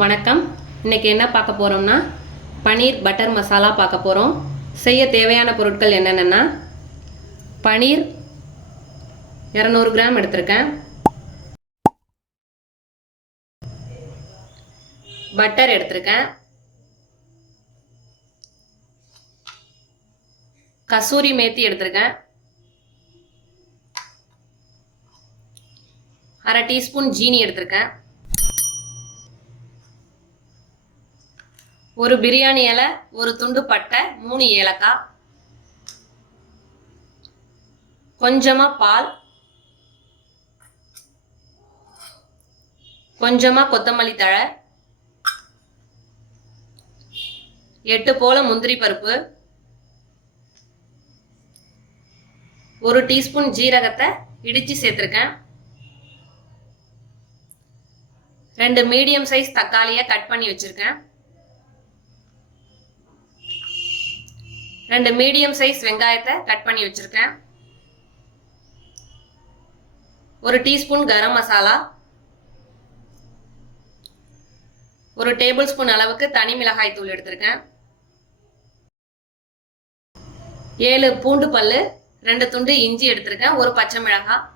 வணக்கம். இன்றைக்கி என்ன பார்க்க போகிறோம்னா பன்னீர் பட்டர் மசாலா பார்க்க போகிறோம். செய்ய தேவையான பொருட்கள் என்னென்னா பன்னீர் 200 கிராம் எடுத்திருக்கேன், பட்டர் எடுத்திருக்கேன், கசூரி மேத்தி எடுத்திருக்கேன், 1/2 டீஸ்பூன் ஜீனி எடுத்திருக்கேன், ஒரு பிரியாணி இலை, ஒரு துண்டு பட்டை, 3 ஏலக்காய், கொஞ்சமா பால், கொஞ்சமா கொத்தமல்லி தழை, 8 போல முந்திரி பருப்பு, 1 டீஸ்பூன் ஜீரகத்தை இடிச்சு சேர்த்திருக்கேன், 2 மீடியம் சைஸ் தக்காளியை கட் பண்ணி வச்சிருக்கேன், 2 மீடியம் சைஸ் வெங்காயத்தை கட் பண்ணி வச்சிருக்கேன், 1 teaspoon garam masala, 1 table spoon அளவுக்கு தனி மிளகாய் தூள் எடுத்திருக்கேன், 7 பூண்டு பல்லு, 2 துண்டு இஞ்சி எடுத்திருக்கேன், 1 பச்சை மிளகாய்,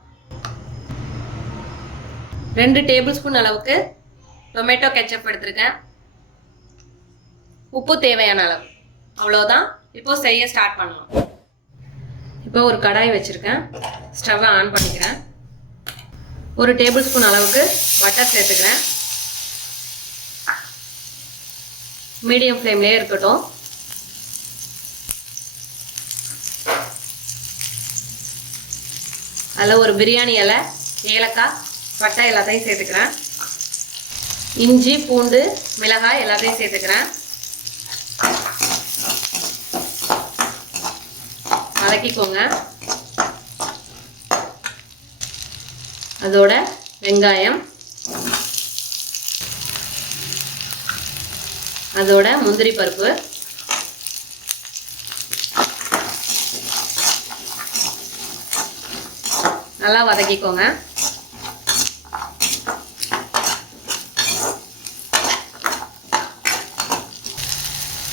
2 டேபிள் ஸ்பூன் அளவுக்கு டொமேட்டோ கெச்சப் எடுத்திருக்கேன், உப்பு தேவையான அளவு. அவ்வளோதான். இப்போ செய்ய ஸ்டார்ட் பண்ணலாம். இப்போ ஒரு கடாய் வச்சிருக்கேன், ஸ்டவ்வை ஆன் பண்ணிக்கிறேன், 1 டேபிள் ஸ்பூன் அளவுக்கு பட்டர் சேர்த்துக்கிறேன், மீடியம் ஃப்ளேம்லேயே இருக்கட்டும். அதில் ஒரு பிரியாணி இலை, ஏலக்காய், பட்டை எல்லாத்தையும் சேர்த்துக்கிறேன், இஞ்சி பூண்டு மிளகாய் எல்லாத்தையும் சேர்த்துக்கிறேன், வதக்கிக்கோங்க. அதோட வெங்காயம், அதோட முந்திரி பருப்பு, நல்லா வதக்கிக்கோங்க.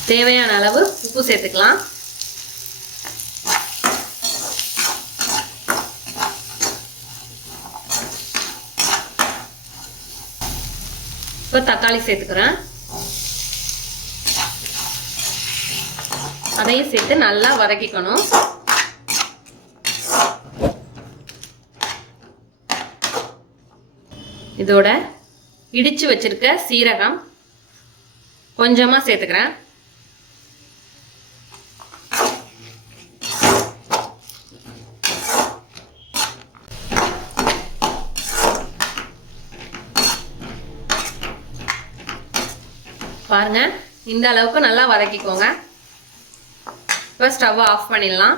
தேவையான அளவு உப்பு சேர்த்துக்கலாம். இப்போ தக்காளி சேர்த்துக்கிறேன், அதையும் சேர்த்து நல்லா வதக்கிக்கணும். இதோட இடிச்சு வச்சிருக்க சீரகம் கொஞ்சமா சேர்த்துக்கிறேன், பாருங்க. இந்த அளவுக்கு நல்லா வதக்கிக்கோங்க. இப்போ ஸ்டவ் ஆஃப் பண்ணிடலாம்.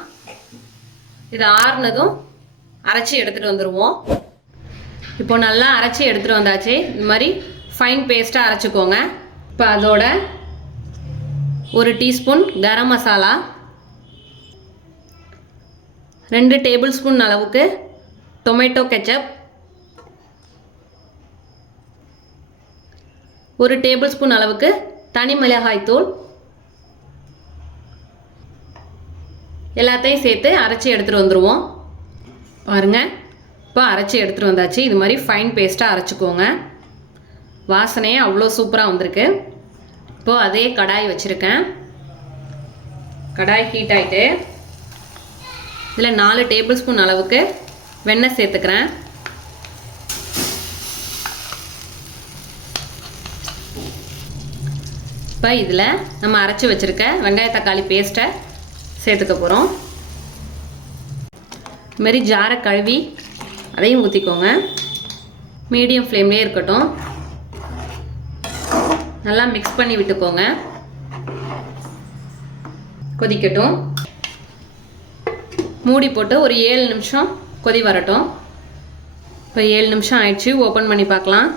இது ஆறுனதும் அரைச்சி எடுத்துகிட்டு வந்துடுவோம். இப்போ நல்லா அரைச்சி எடுத்துகிட்டு வந்தாச்சு. இந்த மாதிரி ஃபைன் பேஸ்ட்டாக அரைச்சிக்கோங்க. இப்போ அதோட 1 teaspoon garam masala, 2 table spoon அளவுக்கு டொமேட்டோ கெச்சப், 1 டேபிள் ஸ்பூன் அளவுக்கு தனி மிளகாய் தூள் எல்லாத்தையும் சேர்த்து அரைச்சி எடுத்துகிட்டு வந்துடுவோம். பாருங்கள், இப்போ அரைச்சி எடுத்துகிட்டு வந்தாச்சு. இது மாதிரி ஃபைன் பேஸ்ட்டாக அரைச்சிக்கோங்க. வாசனையே அவ்வளோ சூப்பராக வந்திருக்கு. இப்போது அதே கடாய் வச்சுருக்கேன். கடாய் ஹீட் ஆகிட்டு இதில் 4 டேபிள் ஸ்பூன் அளவுக்கு வெண்ணெய் சேர்த்துக்கிறேன். இப்போ இதில் நம்ம அரைச்சி வச்சுருக்க வெங்காய தக்காளி பேஸ்ட்டை சேர்த்துக்க போகிறோம். இதுமாரி ஜாரை கழுவி அதையும் ஊற்றிக்கோங்க. மீடியம் ஃப்ளேம்லேயே இருக்கட்டும். நல்லா மிக்ஸ் பண்ணி விட்டுக்கோங்க. கொதிக்கட்டும். மூடி போட்டு ஒரு 7 நிமிஷம் கொதி வரட்டும். இப்போ 7 நிமிஷம் ஆயிடுச்சு. ஓப்பன் பண்ணி பார்க்கலாம்.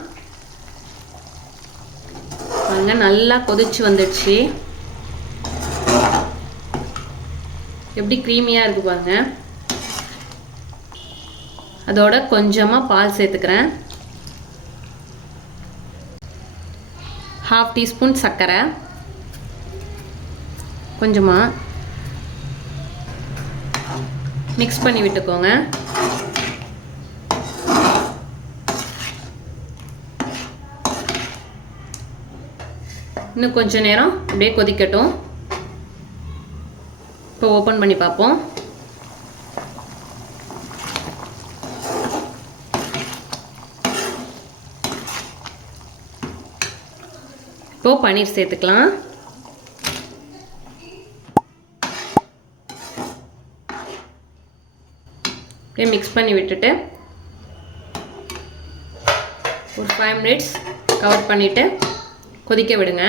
பாருங்க, நல்லா கொதிச்சு வந்துடுச்சு. எப்படி க்ரீமியாக இருக்குது பாருங்க. அதோட கொஞ்சமாக பால் சேர்த்துக்கிறேன். 1/2 டீஸ்பூன் சர்க்கரை, கொஞ்சமாக மிக்ஸ் பண்ணி விட்டுக்கோங்க. இன்னும் கொஞ்சம் நேரம் அப்படியே கொதிக்கட்டும். இப்போ ஓப்பன் பண்ணி பார்ப்போம். இப்போ பன்னீர் சேர்த்துக்கலாம். அப்படியே மிக்ஸ் பண்ணி விட்டுட்டு ஒரு 5 மினிட்ஸ் கவர் பண்ணிவிட்டு கொதிக்க விடுங்க.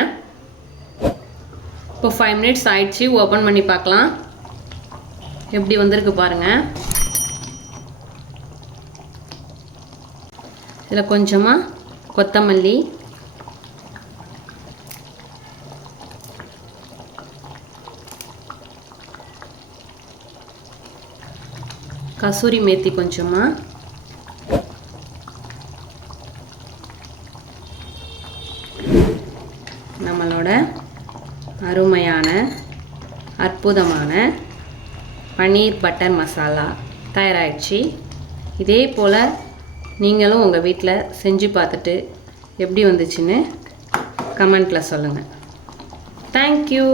இப்போ 5 மினிட்ஸ் ஆயிடுச்சு. ஓப்பன் பண்ணி பார்க்கலாம் எப்படி வந்திருக்கு பாருங்கள். இதில் கொஞ்சமாக கொத்தமல்லி, கசூரி மேத்தி கொஞ்சமாக, நம்மளோட அருமையான அற்புதமான பன்னீர் பட்டர் மசாலா தயாராகிடுச்சு. இதே போல் நீங்களும் உங்கள் வீட்டில் செஞ்சு பார்த்துட்டு எப்படி வந்துச்சுன்னு கமெண்ட்டில் சொல்லுங்கள். தேங்க்யூ.